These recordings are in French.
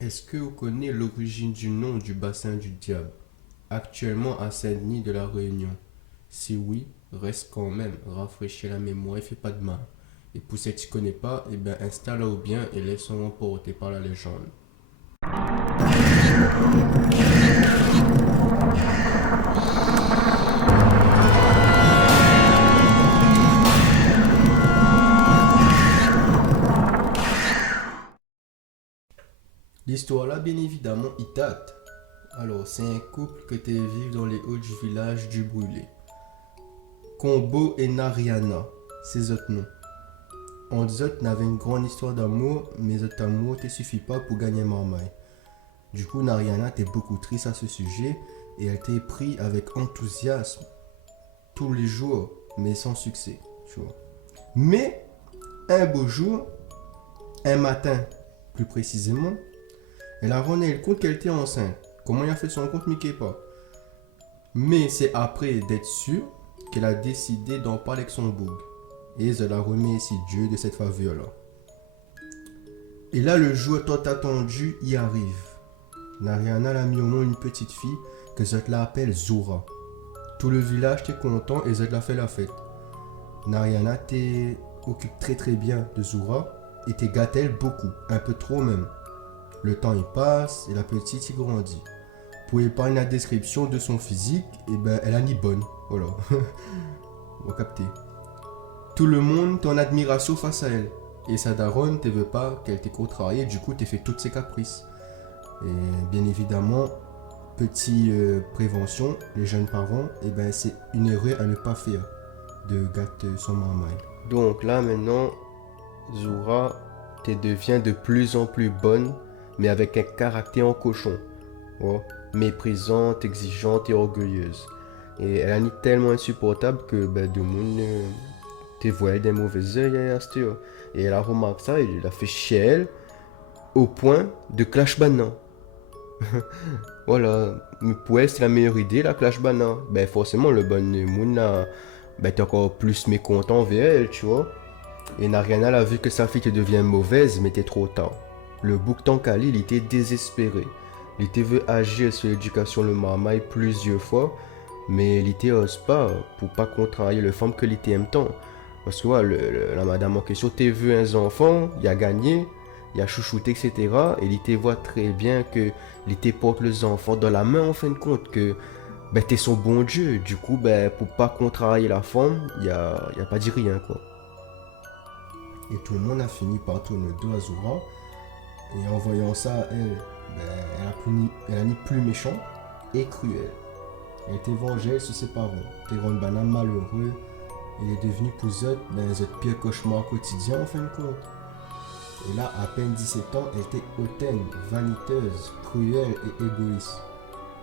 Est-ce que vous connaissez l'origine du nom du bassin du diable, actuellement à Saint-Denis de la Réunion? Si oui, reste quand même, rafraîchis la mémoire et fais pas de mal. Et pour ceux qui ne connaissent pas, eh bien installe-le bien et laisse-moi emporter par la légende. L'histoire là, bien évidemment, il date. Alors, c'est un couple qui était vivre dans les hauts du village du Brûlé. Combo et Nariana, c'est autres noms. On autres n'avait une grande histoire d'amour, mais autres amour ne suffit pas pour gagner marmaille. Du coup, Nariana était beaucoup triste à ce sujet et elle était prise avec enthousiasme tous les jours, mais sans succès. Tu vois. Mais un beau jour, un matin plus précisément, elle a rendu compte qu'elle était enceinte. Comment elle a fait son compte, Mickey pas. Mais c'est après d'être sûre qu'elle a décidé d'en parler avec son boug. Et je la remercie Dieu de cette faveur-là. Et là, le jour tant attendu y arrive. Nariana l'a mis au monde une petite fille que Zot l'appelle Zora. Tout le village était content et Zot l'a fait la fête. Nariana occupe très très bien de Zora et te gâte-elle beaucoup, un peu trop même. Le temps y passe et la petite y grandit. Pour épargner la description de son physique, eh ben, elle a ni bonne. Voilà. Vous captez. Tout le monde est en admiration face à elle. Et sa daronne ne veut pas qu'elle t'ait contrarié, du coup, t'es fait toutes ses caprices. Et bien évidemment, petite prévention, les jeunes parents, eh ben, c'est une erreur à ne pas faire de gâter son marmaille. Donc là, maintenant, Zora te devient de plus en plus bonne, mais avec un caractère en cochon. Oh, méprisante, exigeante et orgueilleuse. Et elle a ni tellement insupportable que ben, de monde te voyait des mauvais yeux à cette heure. Et elle a remarqué ça et elle a fait chier elle au point de Clash Banana. Voilà, mais pour elle c'est la meilleure idée la Clash Banana. Ben forcément le bon monde là, ben t'es encore plus mécontent envers elle, tu vois. Et Nariana a vu que sa fille te devient mauvaise, mais t'es trop tard. Le bouc Tankali, il était désespéré. Il était veut agir sur l'éducation le marmaille plusieurs fois, mais il était ose pas pour pas contrarier le femme que il aime tant. Parce que ouais, la madame en question t'es vu un enfant, il a gagné, il a chouchouté, etc. Et il était voit très bien que il était porte les enfants dans la main en fin de compte, que ben, t'es son bon Dieu. Du coup, ben, pour pas contrarier la femme, il a pas dit rien quoi. Et tout le monde a fini par tourner le dos à Zora. Et en voyant ça, elle, ben, elle a ni plus méchant et cruel. Elle était vengée sur ses parents. Teron Bana malheureux. Il est devenu pour Zot, ben, Zot pire cauchemar quotidien en fin de compte. Et là, à peine 17 ans, elle était hautaine, vaniteuse, cruelle et égoïste.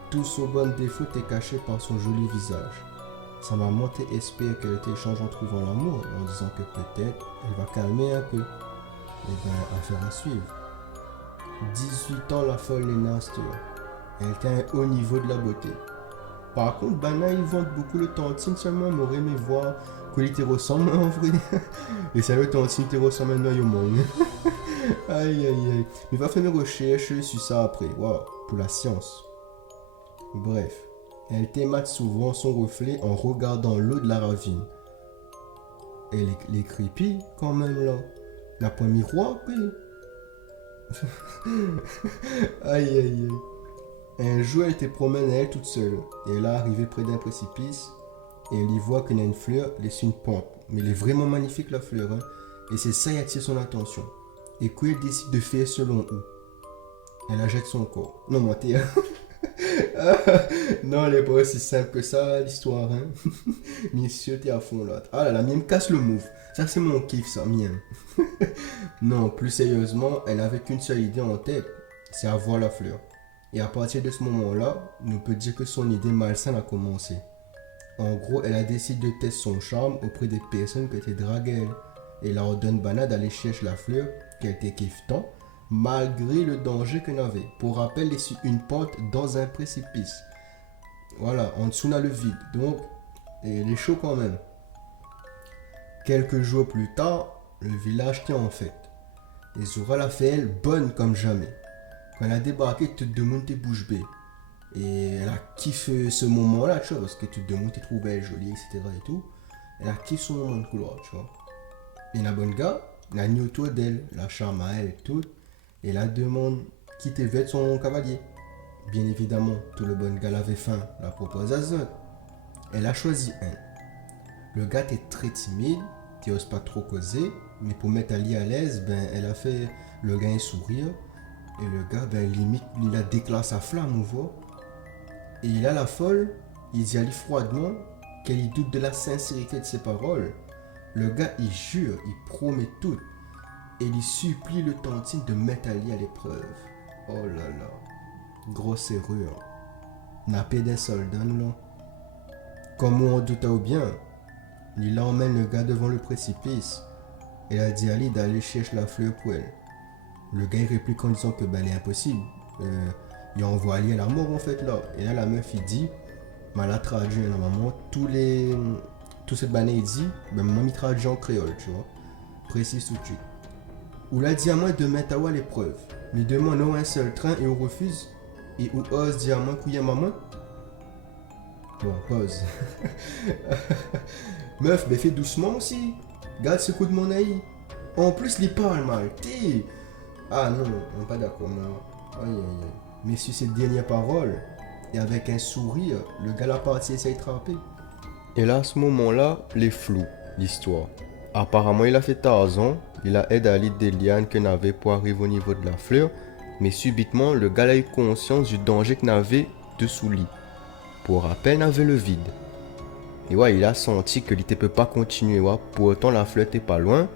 Tout son bon défaut était caché par son joli visage. Sa maman espère qu'elle était change en trouvant l'amour, en disant que peut-être elle va calmer un peu. Et ben, affaire à suivre. 18 ans, la folle Lena Astor. Elle était à un haut niveau de la beauté. Par contre, Bana, il vante beaucoup le tantine seulement, m'aurait aimé voir qu'il te ressemble en vrai. Et ça le tantine te ressemble un noyau monde. Aïe aïe aïe. Mais va faire mes recherches sur ça après. Waouh, pour la science. Bref, elle témate souvent son reflet en regardant l'eau de la ravine. Elle est creepy quand même là. La point miroir, puis. Aïe aïe aïe. Un jour, elle te promène à elle toute seule. Et elle est arrivée près d'un précipice. Et elle y voit qu'il y a une fleur laisse une pente. Mais elle est vraiment magnifique la fleur. Hein? Et c'est ça qui attire son attention. Et qu'elle décide de faire selon où. Elle achète son corps. Non, moi, t'es. Non, elle est pas aussi simple que ça, l'histoire. Hein? Monsieur, t'es à fond là. Ah là là, mais elle me casse le move. Ça, c'est mon kiff, ça, mien. Non, plus sérieusement, elle n'avait qu'une seule idée en tête. C'est avoir la fleur. Et à partir de ce moment-là, on peut dire que son idée malsaine a commencé. En gros, elle a décidé de tester son charme auprès des personnes qui étaient draguées elle. Et leur donne Bana d'aller chercher la fleur qu'elle était kiffe tant, malgré le danger qu'elle avait. Pour rappel, elle est sur une pente dans un précipice. Voilà, en dessous on a le vide. Donc, elle est chaud quand même. Quelques jours plus tard, le village tient en fête. Et Zora l'a fait elle bonne comme jamais. Quand elle a débarqué, tout le monde était bouche bée. Et elle a kiffé ce moment-là, tu vois, parce que tout le monde était trouvé jolie, etc. et tout. Elle a kiffé son moment de couloir, tu vois. Et la bonne gars, elle a mis autour d'elle, la charme à elle et tout. Et la demande qui était vête son cavalier. Bien évidemment, tout le bon gars avait faim, la propose à Zod. Elle a choisi un. Le gars était très timide, tu n'oses pas trop causer, mais pour mettre Ali à l'aise, ben, elle a fait le gars un sourire. Et le gars, ben, limite, il a déclaré sa flamme, on voit. Et il a la folle, il dit Ali froidement qu'elle y doute de la sincérité de ses paroles. Le gars, il jure, il promet tout. Et il supplie le tantine de mettre Ali à l'épreuve. Oh là là, grosse erreur. N'a pas des soldats, nous là. Comme on doutait ou bien, il emmène le gars devant le précipice. Elle a dit à Ali d'aller chercher la fleur pour elle. Le gars il réplique en disant que ben, elle est impossible. Il envoie Ali à la mort en fait là. Et là la meuf il dit, mais elle a traduit normalement tout cette banane il dit, ben maman il traduit en créole, tu vois. Précise tout de suite. Ou la dit à moi de mettre à l'épreuve. Lui demande un seul train et on refuse. Et ou ose dire à moi qu'il y a maman. Bon, pause. Meuf, mais fais doucement aussi. Garde ce coup de mon aïe. En plus, il parle mal. T'es... Ah non, on n'est pas d'accord. Aïe, aïe, aïe. Mais sur ces dernières paroles, et avec un sourire, le gars la partie essaye de trapper. Et là, à ce moment-là, les flous, l'histoire. Apparemment, il a fait Tarzan. Il a aidé à l'île des lianes qu'il n'avait pour arriver au niveau de la fleur. Mais subitement, le gars a eu conscience du danger qu'il n'avait dessous lui. Pour rappel, il avait le vide. Et ouais, il a senti que il ne peut pas continuer. Ouais. Pour autant, la fleur n'était pas loin.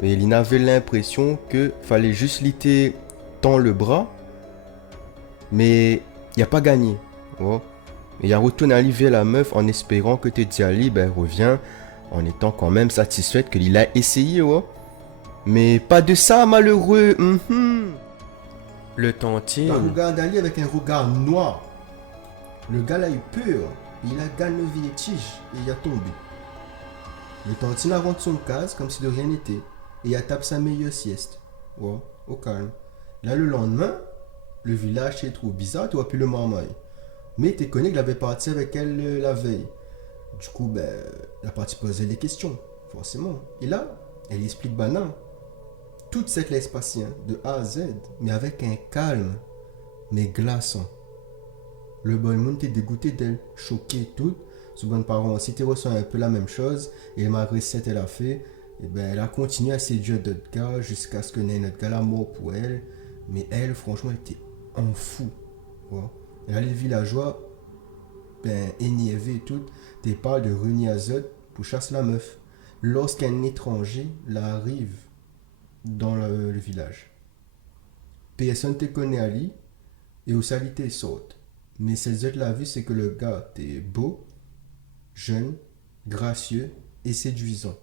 Mais il avait l'impression que fallait juste lutter tendre le bras. Mais il n'a pas gagné. Ouais. Il a retourné à vers la meuf en espérant que Tediali revient. En étant quand même satisfaite qu'il a essayé. Ouais. Mais pas de ça, malheureux. Le tantine. Il regarde Ali avec un regard noir. Le gars a eu peur. Il a gallevé les tiges et il a tombé. Le tantine a rendu son casque comme si de rien n'était et il a tapé sa meilleure sieste. Ouais, au calme. Là, le lendemain, le village est trop bizarre, tu vois plus le marmaille. Mais tu connais qu'il avait parti avec elle la veille. Du coup, la partie posait des questions, forcément. Et là, elle explique Banan. Toute cette laisse passer, de A à Z, mais avec un calme, mais glaçant. Le bon monde était dégoûté d'elle, choqué tout. Son bon parent aussi ressent un peu la même chose. Et malgré ce qu'elle a fait, elle a continué à séduire d'autres gars jusqu'à ce que notre gars la mort pour elle. Mais elle, franchement, elle était en fou. Ouais. Et là, les villageois, énervés et tout, te parlent de réunir à Zod pour chasser la meuf. Lorsqu'un étranger la arrive dans le village. Personne ne te connaît Ali et au salité saute. Mais celle que la vue, c'est que le gars était beau, jeune, gracieux et séduisant.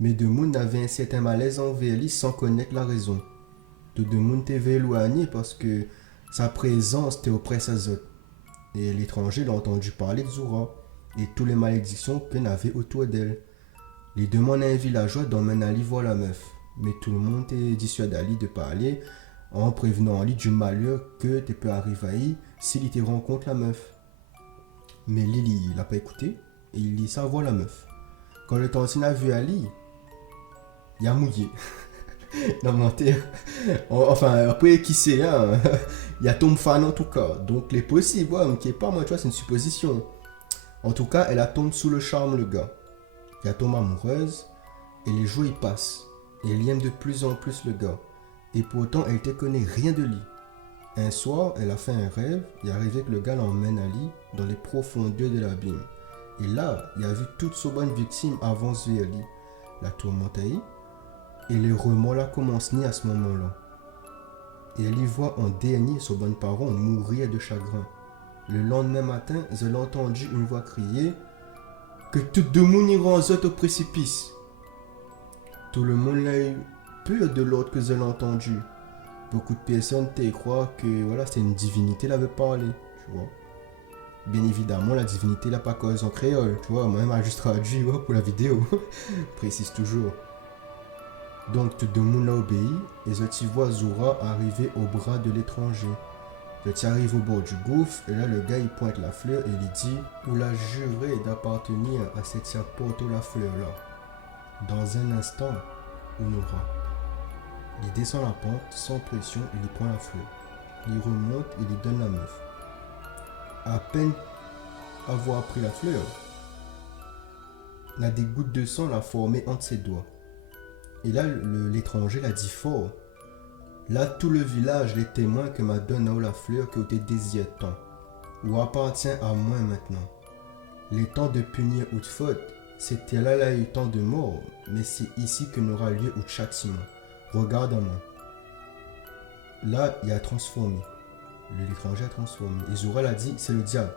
Mais de monde avait un certain malaise envers lui sans connaître la raison. Tout le monde était éloigné parce que sa présence était auprès de sa autres. Et l'étranger l'a entendu parler de Zura et toutes les malédictions qu'elle avait autour d'elle. Il demande à un villageois d'emmener Ali voir la meuf. Mais tout le monde est dissuadé Ali de parler en prévenant Ali du malheur que tu peux arriver à y s'il te rencontre la meuf. Mais Lily, il n'a pas écouté et il dit ça voir la meuf. Quand le tantine a vu Ali, il a mouillé. Non, mentir. Enfin, après, qui sait, hein? Il y a Tom fan en tout cas. Donc, les possibles, ouais, qui est pas moi, tu vois, c'est une supposition. En tout cas, elle a tombé sous le charme, le gars. Elle tombe amoureuse et les jours, ils passent. Et elle aime de plus en plus le gars. Et pourtant, elle ne connaît rien de lui. Un soir, elle a fait un rêve et arrivé que le gars l'emmène Ali dans les profondeurs de l'abîme. Et là, il a vu toute sa bonne victime avance vers Ali. La tourmente et les remords là commencent à ce moment-là. Et elle y voit en dernier son bon parent mourir de chagrin. Le lendemain matin, elle a entendu une voix crier que tout le monde ira en zot au précipice. Tout le monde l'a eu peur de l'autre que elle a entendu. Beaucoup de personnes croient que voilà, c'est une divinité qui avait parlé, tu vois. Bien évidemment, la divinité n'a pas cause en créole, tu vois. Moi-même, j'ai juste traduit pour la vidéo. Précise toujours. Donc tout le monde a obéi et je t'y vois Zora arriver au bras de l'étranger. Je t'y arrive au bord du gouffre et là le gars il pointe la fleur et il dit « Ou la juré d'appartenir à cette porte la fleur là. Dans un instant, on aura. » Il descend la pente sans pression et il prend la fleur. Il remonte et il donne la meuf. À peine avoir pris la fleur, là des gouttes de sang l'a formé entre ses doigts. Et là l'étranger l'a dit fort. Là tout le village les témoins que m'a donné la fleur que te désire tant, ou appartient à moi maintenant. Les temps de punir ou de faute, c'était là eu tant de morts, mais c'est ici que n'aura lieu ou de châtiment. Regarde en moi. Là, il a transformé. L'étranger a transformé. Et Zora l'a dit, c'est le diable.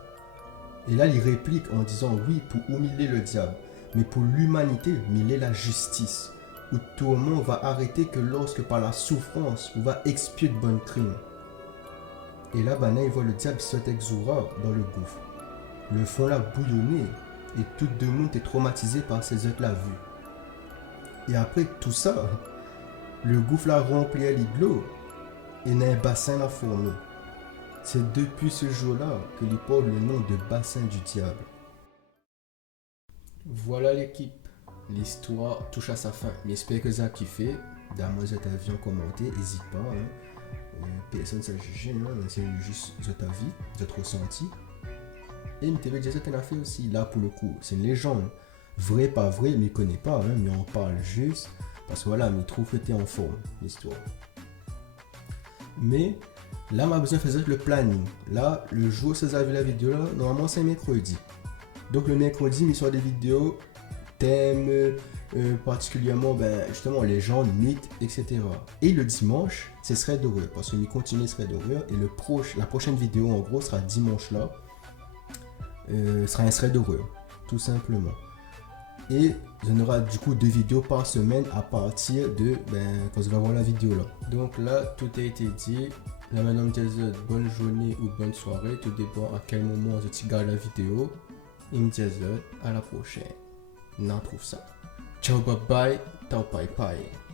Et là, il réplique en disant, oui, pour humilier le diable, mais pour l'humanité, humilier la justice. Où tout le monde va arrêter que lorsque par la souffrance, on va expier de bons crimes. Et là, Bana, il voit le diable sauter avec Zora dans le gouffre. Le fond l'a bouillonné et tout le monde est traumatisé par ces autres la vue. Et après tout ça, le gouffre l'a rempli à l'eau et un bassin l'a formé. C'est depuis ce jour-là que il porte le nom de bassin du diable. Voilà l'équipe. L'histoire touche à sa fin. J'espère que ça a kiffé. D'ailleurs, cet avis en commentaire, n'hésite pas. Personne ne s'est jugé, c'est juste votre avis, votre ressenti. Et MTV Jason a fait aussi, là pour le coup, c'est une légende. Vrai, pas vrai, mais il ne connaît pas, mais on parle juste. Parce que voilà, il trouve que tu es en forme, l'histoire. Mais là, on a besoin de faire le planning. Là, le jour où vous avez vu la vidéo, là, normalement c'est mercredi. Donc le mercredi, il sort des vidéos, thèmes, particulièrement justement légendes, mythes, etc. Et le dimanche, ce serait d'horreur, parce que il continue serait d'horreur. Et la prochaine vidéo, en gros, sera dimanche là. Sera un thread d'horreur, tout simplement. Et on aura du coup 2 vidéos par semaine à partir de quand vous allez voir la vidéo là. Donc là, tout a été dit. Là maintenant, me dit bonne journée ou bonne soirée, tout dépend à quel moment je regarde la vidéo. Et me dit à la prochaine. On trouve ça. Ciao, bye bye, tao bye bye.